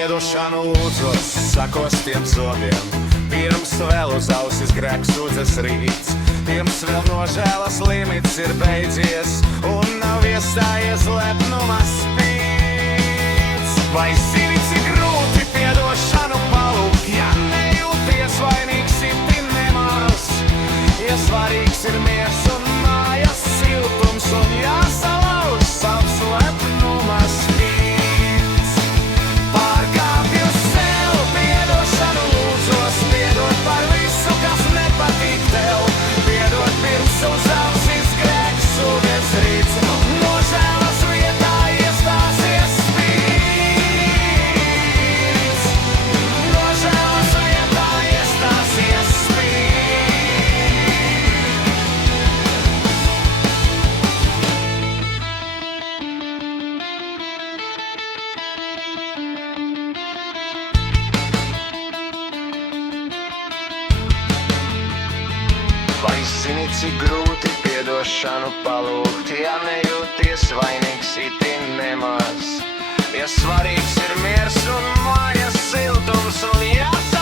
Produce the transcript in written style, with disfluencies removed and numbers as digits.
Piedošanu lūdzos, sakostiem zobiem, pirms vēl uz ausis grēks sūdzes rīts, pirms vēl nožēlas limits ir beidzies un nav iestājies lepnuma spīts. Vai zini, cik grūti piedošanu palūgt, ja nejūties vainīgs iti nemaz, ja svarīgs ir miers un mājas siltums un jāsalauž savs lepnuma spīts. Pārkāpju sev, piedošanu lūdzos, piedod par visu, kas nepatīk tev, piedod pirms uz ausis grēks sūdzies rīts, nožēlas vietā iestāsies spīts. Nožēlas vietā iestāsies spīts. Vai zini, cik grūti piedošanu palūgt, ja nejūties vainīgs itin nemaz, ja svarīgs ir miers un mājas siltums un jāsaka